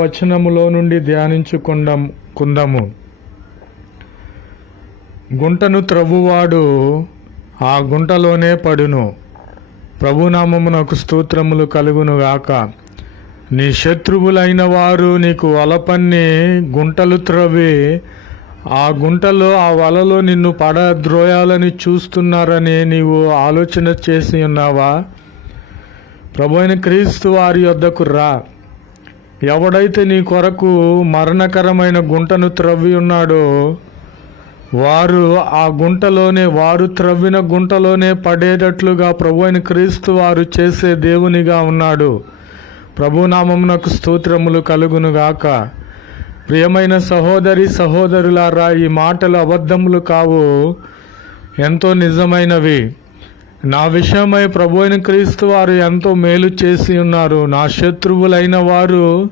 వచనములో నుండి ధ్యానించుకుందాము. గుంటను త్రవ్వువాడు ఆ గుంటలోనే పడును. ప్రభునామమునకు స్తోత్రములు కలుగును గాక. నీ శత్రువులైన వారు నీకు వలపన్ని గుంటలు త్రవ్వి ఆ గుంటలో ఆ వలలో నిన్ను పడద్రోయాలని చూస్తున్నారని నీవు ఆలోచన చేసి ఉన్నావా? ప్రభు అయిన క్రీస్తు వారి యొద్దకు రా. ఎవడైతే నీ కొరకు మరణకరమైన గుంటను త్రవ్వి ఉన్నాడో వారు త్రవ్విన గుంటలోనే పడేటట్లుగా ప్రభు అయిన క్రీస్తు వారు చేసే దేవునిగా ఉన్నాడు. ప్రభునామమునకు స్తోత్రములు కలుగును గాక. ప్రియమైన సహోదరులారా, ఈ మాటలు అబద్ధములు కావు, ఎంతో నిజమైనవి. నా విషయమై ప్రభు అయిన క్రీస్తు వారు ఎంతో మేలు చేసి ఉన్నారు. నా శత్రువులైన వారు